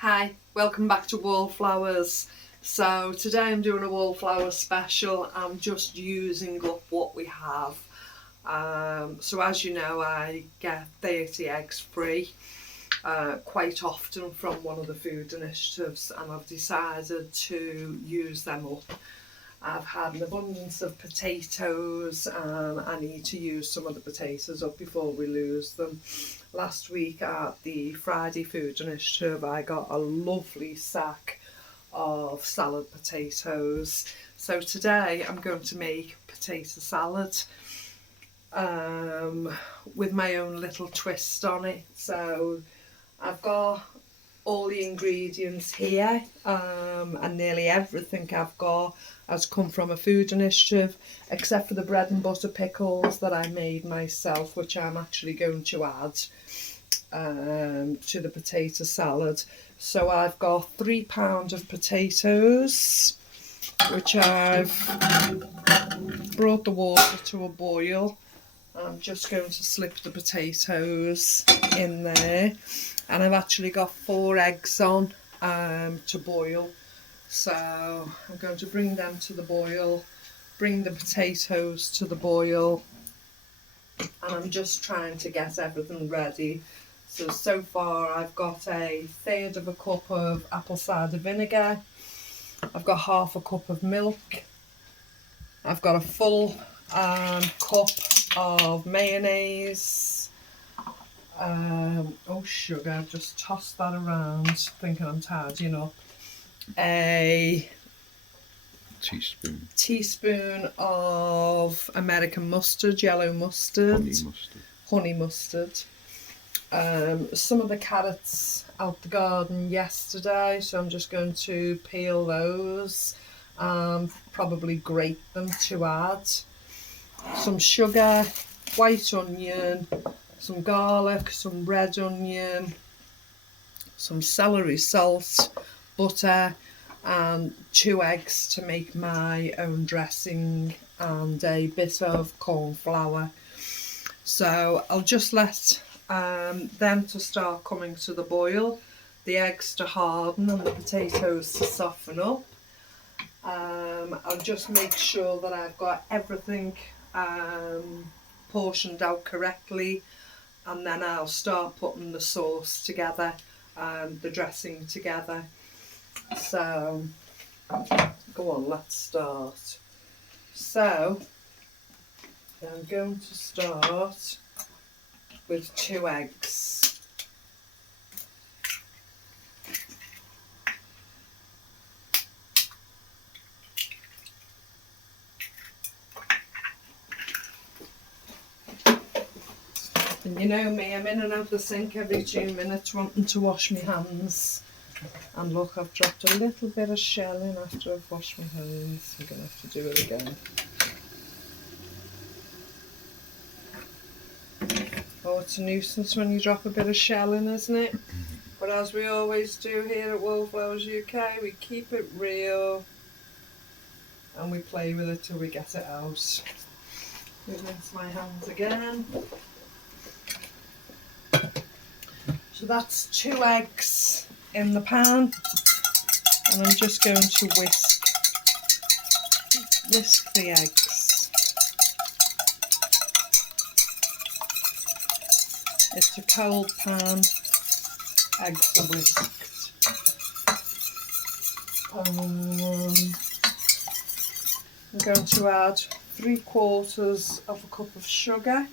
Hi, welcome back to Wallflowers. So today I'm doing a wallflower special. I'm just using up what we have. So as you know, I get 30 eggs free quite often from one of the food initiatives, and I've decided to use them up. I've had an abundance of potatoes and I need to use some of the potatoes up before we lose them. Last week at the Friday Food Initiative I got a lovely sack of salad potatoes. So today I'm going to make potato salad with my own little twist on it. So I've got all the ingredients here, and nearly everything I've got has come from a food initiative, except for the bread and butter pickles that I made myself, which I'm actually going to add to the potato salad. So I've got £3 of potatoes, which I've brought the water to a boil. I'm just going to slip the potatoes in there, and I've actually got 4 eggs on to boil. So I'm going to bring them to the boil, bring the potatoes to the boil, and I'm just trying to get everything ready. So far I've got 1/3 of a cup of apple cider vinegar, I've got 1/2 a cup of milk, I've got a full cup of mayonnaise. Sugar, I've just tossed that around thinking I'm tidying up. A teaspoon of American mustard, yellow mustard, honey mustard. Some of the carrots out the garden yesterday, so I'm just going to peel those, probably grate them to add. Some sugar, white onion, some garlic, some red onion, some celery salt, butter, and 2 eggs to make my own dressing, and a bit of corn flour. So I'll just let them to start coming to the boil, the eggs to harden and the potatoes to soften up. I'll just make sure that I've got everything portioned out correctly, and then I'll start putting the sauce together, the dressing together. So go on, let's start. So I'm going to start with 2 eggs. And you know me, I'm in and out of the sink every 2 minutes wanting to wash my hands. And look, I've dropped a little bit of shell in after I've washed my hands. I'm going to have to do it again. Oh, it's a nuisance when you drop a bit of shell in, isn't it? But as we always do here at Wallflowers UK, we keep it real and we play with it till we get it out. Rinse my hands again. So that's 2 eggs in the pan, and I'm just going to whisk the eggs. It's a cold pan, eggs are whisked. I'm going to add 3/4 of a cup of sugar.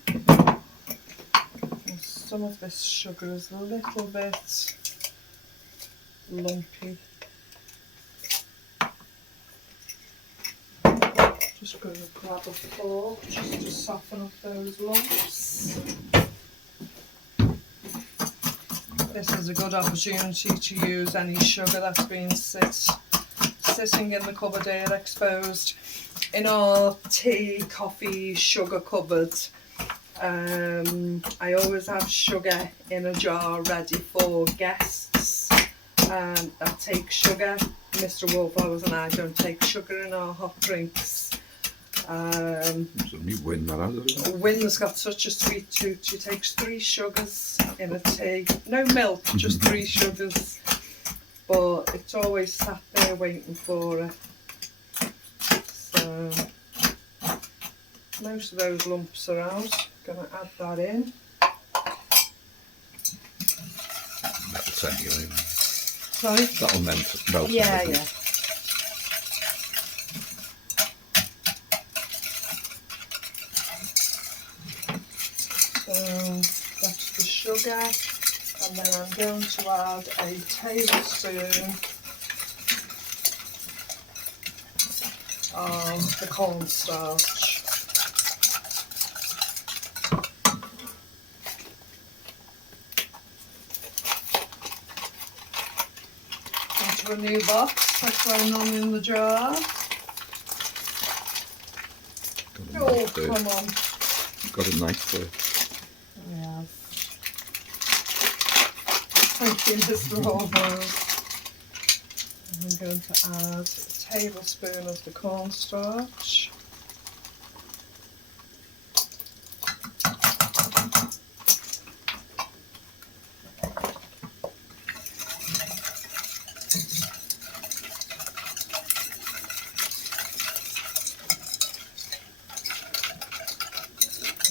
And some of this sugar is a little bit lumpy. Just going to grab a fork just to soften up those lumps. This is a good opportunity to use any sugar that's been sitting in the cupboard here exposed. In our tea, coffee, sugar cupboard, I always have sugar in a jar ready for guests that take sugar. Mr. Wallflowers and I don't take sugar in our hot drinks. It's only Wyn that has it. Wyn's got such a sweet tooth. She takes 3 sugars in a tea. No milk, just 3 sugars. but it's always sat there waiting for it. So most of those lumps are out. Gonna add that in. That'll take you anyway. Sorry? That'll melt. Yeah, everything. yeah. So that's the sugar, and then I'm going to add a tablespoon of the cornstarch. Into a new box, I've thrown on in the jar. Oh, come on. Got a knife for it. Yeah. Thank you, Mr. Hormone. I'm going to add a tablespoon of the cornstarch.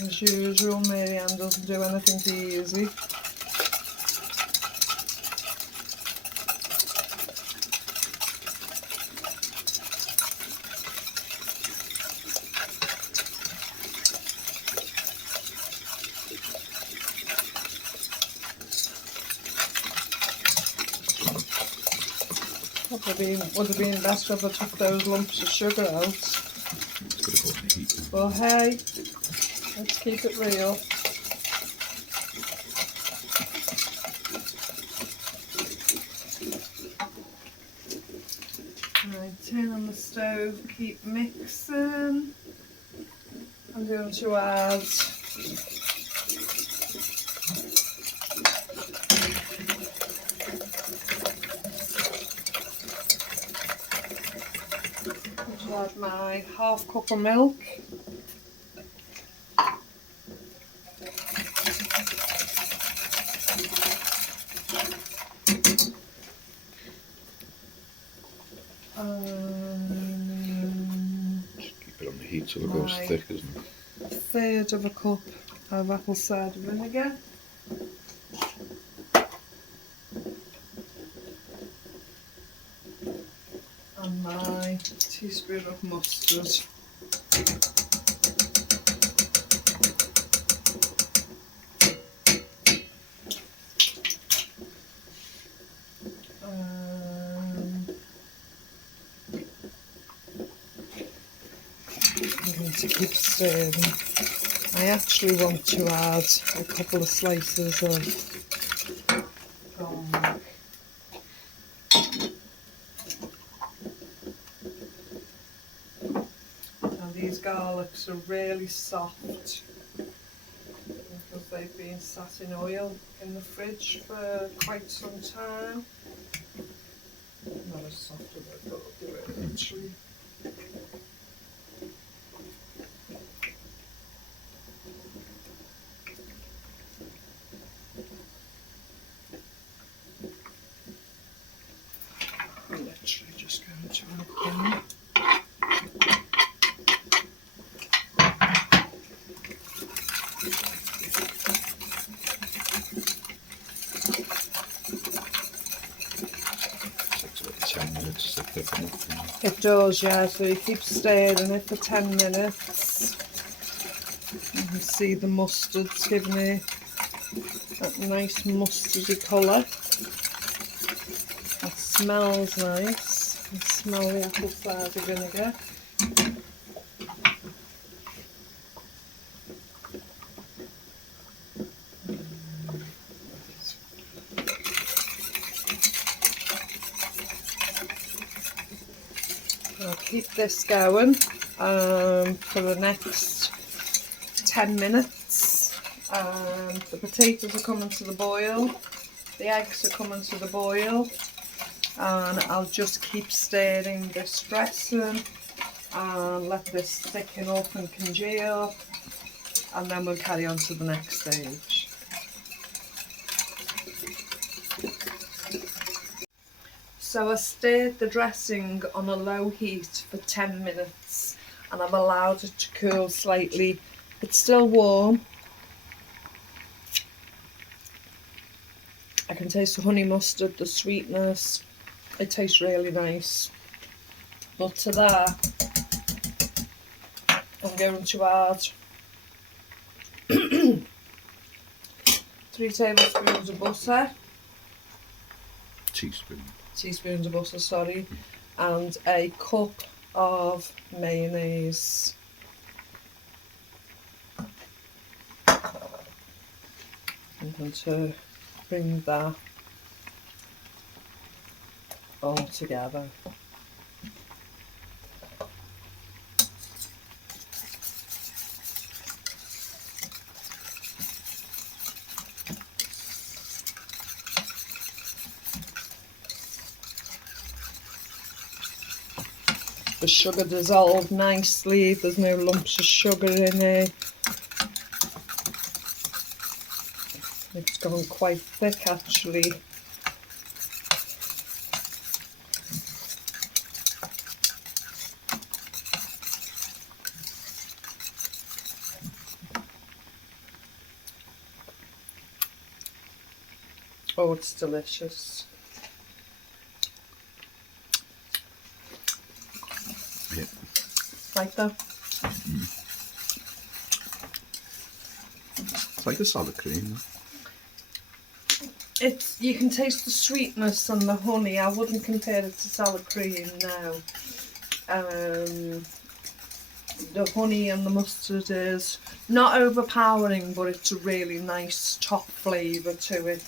As usual, Marianne doesn't do anything too easy. Would have been better if I took those lumps of sugar out. It's got to go on the heat. But hey, let's keep it real. Right, turn on the stove, keep mixing. I'm going to add my half cup of milk. Just keep it on the heat so it goes thick, isn't it? A third of a cup of apple cider vinegar. And my teaspoon of mustard. I'm going to keep stirring. I actually want to add a couple of slices of garlic. Now these garlics are really soft because they've been sat in oil in the fridge for quite some time. Not as soft as I thought they were actually. I'm literally just going to add them. Takes about 10 minutes to thicken up. It does, yeah, so you keep stirring it for 10 minutes. You can see the mustard's giving it that nice mustardy colour. That smells nice. You can smell the apple cider vinegar. I'll keep this going for the next 10 minutes. The potatoes are coming to the boil, the eggs are coming to the boil, and I'll just keep stirring this dressing and let this thicken up and congeal, and then we'll carry on to the next stage. So I stirred the dressing on a low heat for 10 minutes and I've allowed it to cool slightly. It's still warm. I can taste the honey mustard, the sweetness. It tastes really nice. But to that, I'm going to add 3 tablespoons of butter. Teaspoons of butter, sorry. And a cup of mayonnaise. I'm going to bring that all together. The sugar dissolved nicely, there's no lumps of sugar in it. It's gone quite thick actually. Oh, it's delicious. Yeah. Like that? It's like a sour cream. It's, you can taste the sweetness and the honey. I wouldn't compare it to sour cream now. The honey and the mustard is not overpowering, but it's a really nice top flavour to it.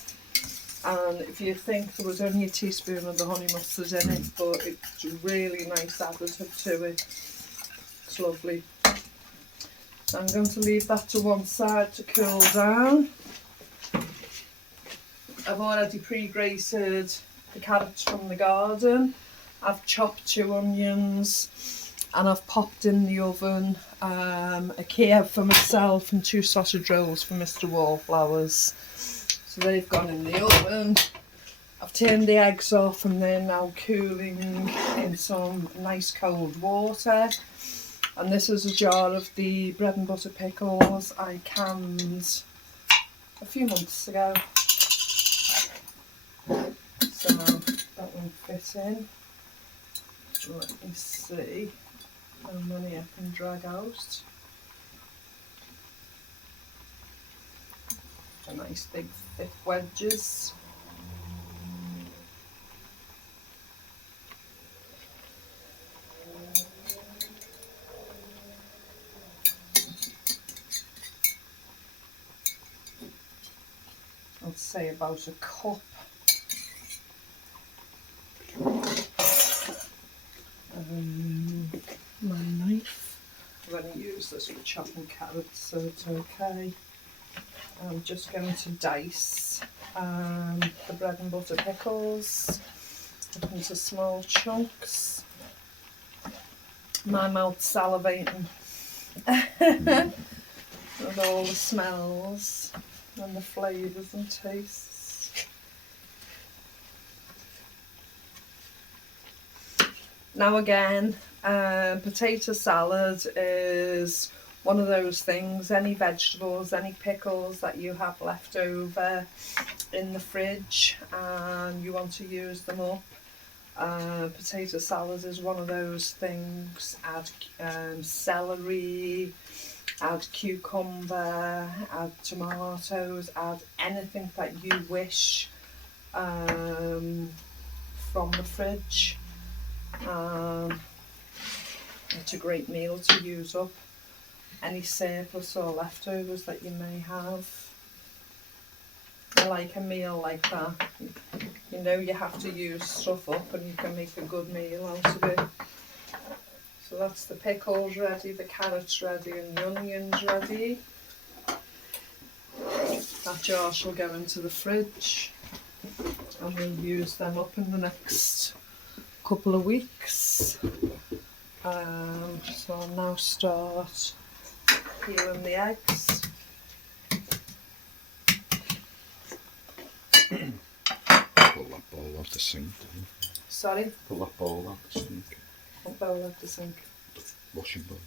And if you think there was only a teaspoon of the honey mustard in it, but it's a really nice additive to it. It's lovely. So I'm going to leave that to one side to cool down. I've already pre-grated the carrots from the garden. I've chopped 2 onions and I've popped in the oven a Kiev for myself and 2 sausage rolls for Mr. Wallflowers. So they've gone in the oven. I've turned the eggs off and they're now cooling in some nice cold water. And this is a jar of the bread and butter pickles I canned a few months ago. So that won't fit in. Let me see how many I can drag out. A nice big thick wedges. I'd say about a cup. My knife. I'm going to use this for chopping carrots, so it's okay. I'm just going to dice the bread and butter pickles up into small chunks. My mouth's salivating with all the smells and the flavours and tastes. Now again, potato salad is one of those things, any vegetables, any pickles that you have left over in the fridge and you want to use them up. Potato salad is one of those things. Add celery, add cucumber, add tomatoes, add anything that you wish from the fridge. It's a great meal to use up any surplus or leftovers that you may have. I like a meal like that. You know you have to use stuff up and you can make a good meal out of it. So that's the pickles ready, the carrots ready and the onions ready. That jar shall go into the fridge and we'll use them up in the next couple of weeks. So I'll now start peeling the eggs. Pull that ball off the sink. Sorry? Pull that bowl out the sink. What bowl at the sink? Washing bowl.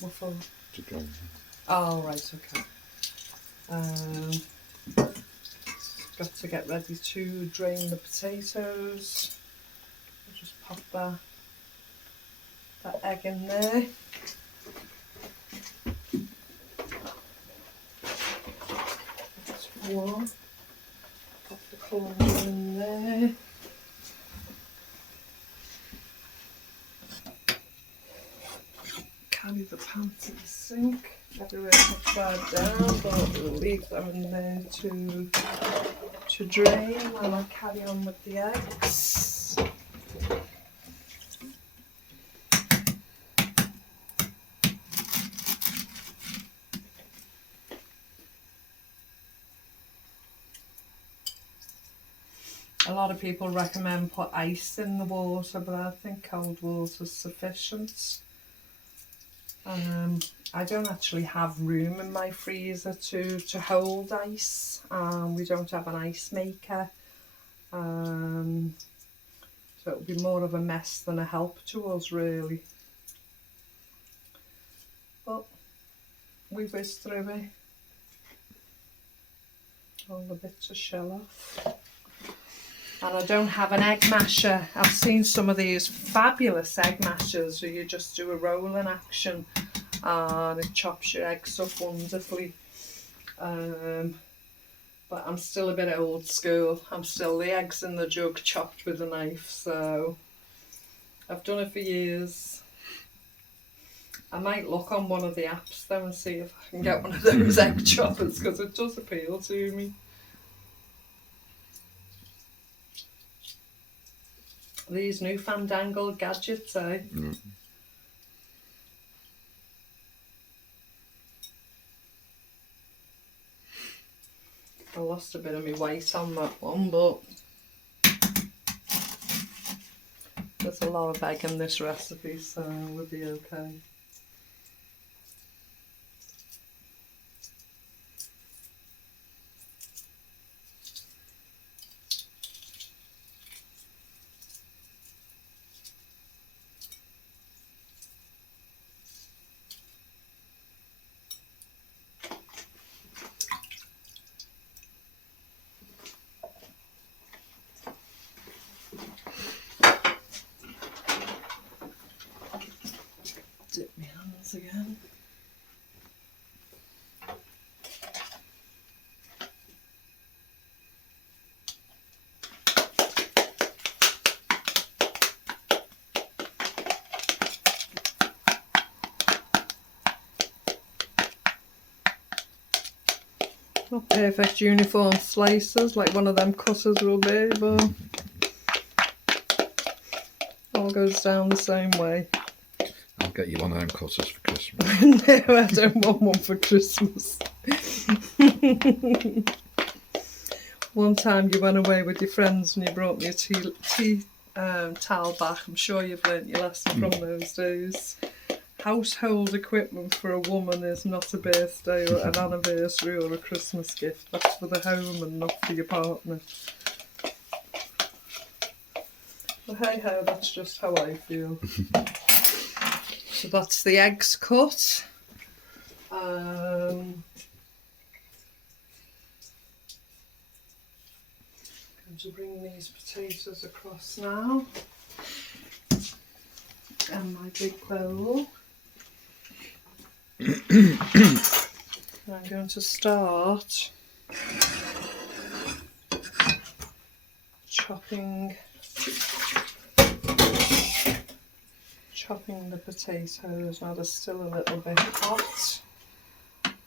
What for? To dry. Oh, right, okay. Got to get ready to drain the potatoes. I'll just pop that egg in there. That's one. Pop the colander in there. Carry the pan to the sink. Everywhere's upside down, but we'll leave them in there to drain while I carry on with the eggs. A lot of people recommend put ice in the water, but I think cold water is sufficient. I don't actually have room in my freezer to hold ice. We don't have an ice maker. So it'll be more of a mess than a help to us, really. But we whiz through it. All the bits of shell off. And I don't have an egg masher. I've seen some of these fabulous egg mashers where you just do a rolling action and it chops your eggs up wonderfully. But I'm still a bit old school. I'm still the eggs in the jug chopped with a knife, so I've done it for years. I might look on one of the apps though and see if I can get one of those egg choppers, because it does appeal to me. These new fandangled gadgets, eh? Mm. I lost a bit of my weight on that one, but there's a lot of egg in this recipe, so we'll be okay. Dip my hands again. Not perfect uniform slices like one of them cutters will be, but all goes down the same way. I'll get you one of them cutters for Christmas. No, I don't want one for Christmas. One time you went away with your friends and you brought me a tea towel back. I'm sure you've learnt your lesson from those days. Household equipment for a woman is not a birthday or an anniversary or a Christmas gift. That's for the home and not for your partner. But hey ho, that's just how I feel. So that's the eggs cut. Going to bring these potatoes across now. And my big bowl. I'm going to start chopping the potatoes. Now they're still a little bit hot,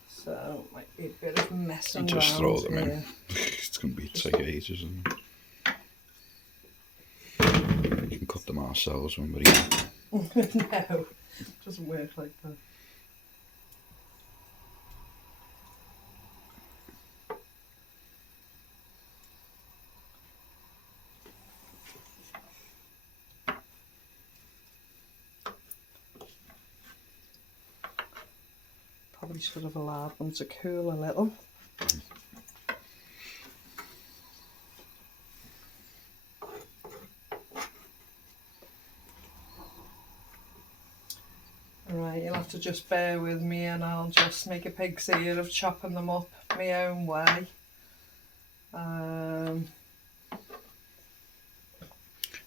so it might be a bit of messing around. Just throw them here. in. It's going to be take ages, isn't it? You can cut them ourselves when we're eating. No, it doesn't work like that. Probably should have allowed them to cool a little. have to just bear with me, and I'll just make a pig's ear of chopping them up my own way.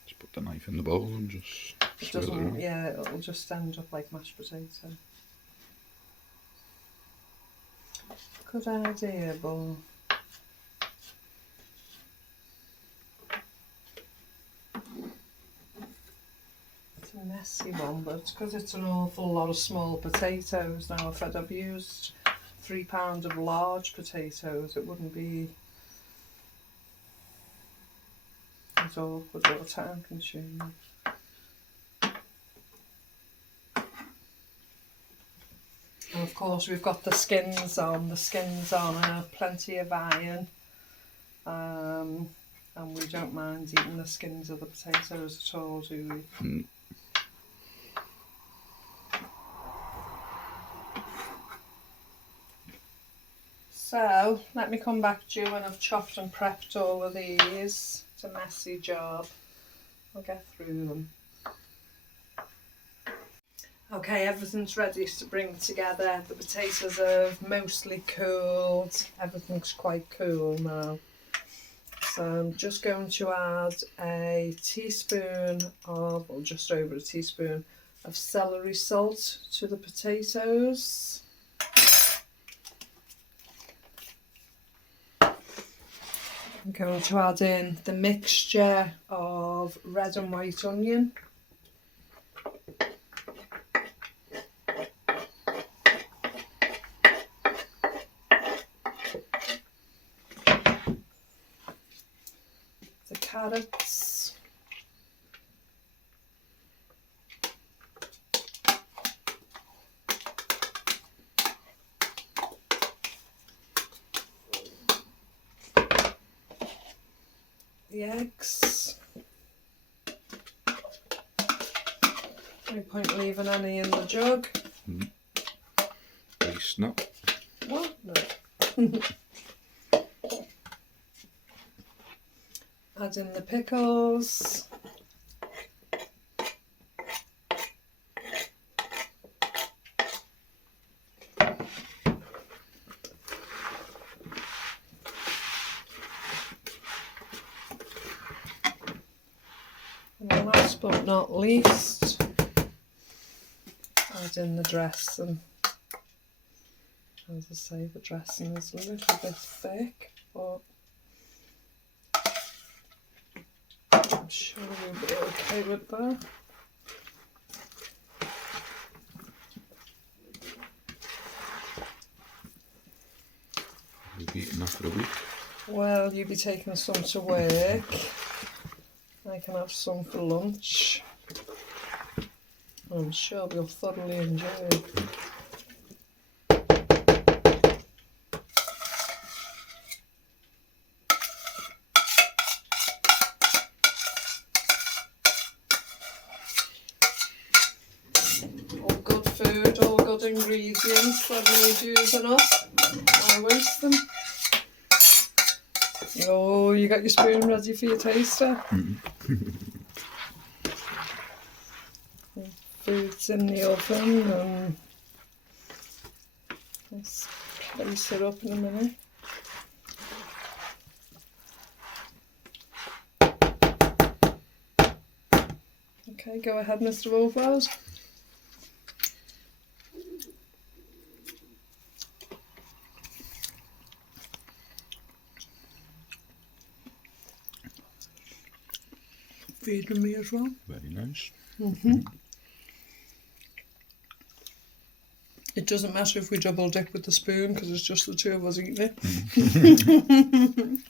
Just put the knife in the bowl and just It swirl it doesn't, around. yeah, it'll just end up like mashed potato. Good idea, but it's a messy one, but it's because it's an awful lot of small potatoes. Now, if I'd have used 3 pounds of large potatoes, it wouldn't be as awkward or time consuming. And of course we've got the skins on. The skins on are plenty of iron, and we don't mind eating the skins of the potatoes at all, do we? So let me come back to you when I've chopped and prepped all of these. It's a messy job. I'll get through them. Okay, everything's ready to bring together. The potatoes have mostly cooled. Everything's quite cool now. So I'm just going to add a teaspoon of, or just over a teaspoon of celery salt to the potatoes. I'm going to add in the mixture of red and white onion. The carrots. The eggs. No point leaving any in the jug. Waste not. What? No. Add in the pickles. And last but not least, add in the dressing. As I say, the dressing is a little bit thick, but I'm sure you'll be okay with that. We'll be eating after a week. Well, you'll be taking some to work. I can have some for lunch. I'm sure you'll thoroughly enjoy it. All good food, all good ingredients that I need using up. I waste them. Oh, you got your spoon ready for your taster? Food's in the oven, and let's place it up in a minute. Okay, go ahead, Mr. Wallflowers. Feeding me as well. Very nice. It doesn't matter if we double dip with the spoon because it's just the two of us eating it.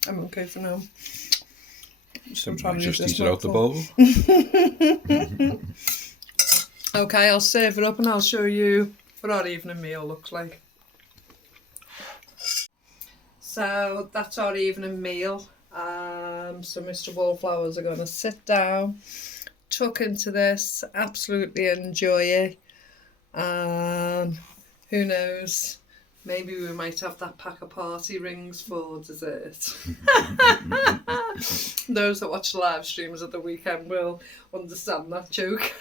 I'm okay for now. So I just eat it out the bowl. Okay, I'll save it up and I'll show you what our evening meal looks like. So that's our evening meal. So Mr. Wallflowers are going to sit down, tuck into this, absolutely enjoy it. Who knows, maybe we might have that pack of party rings for dessert. Those that watch the live streams at the weekend will understand that joke.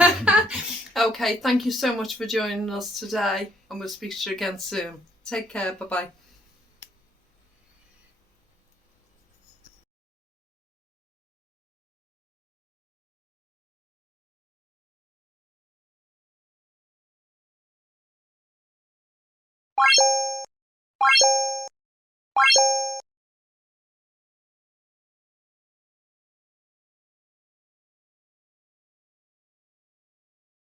Okay, thank you so much for joining us today, and we'll speak to you again soon. Take care. Bye-bye.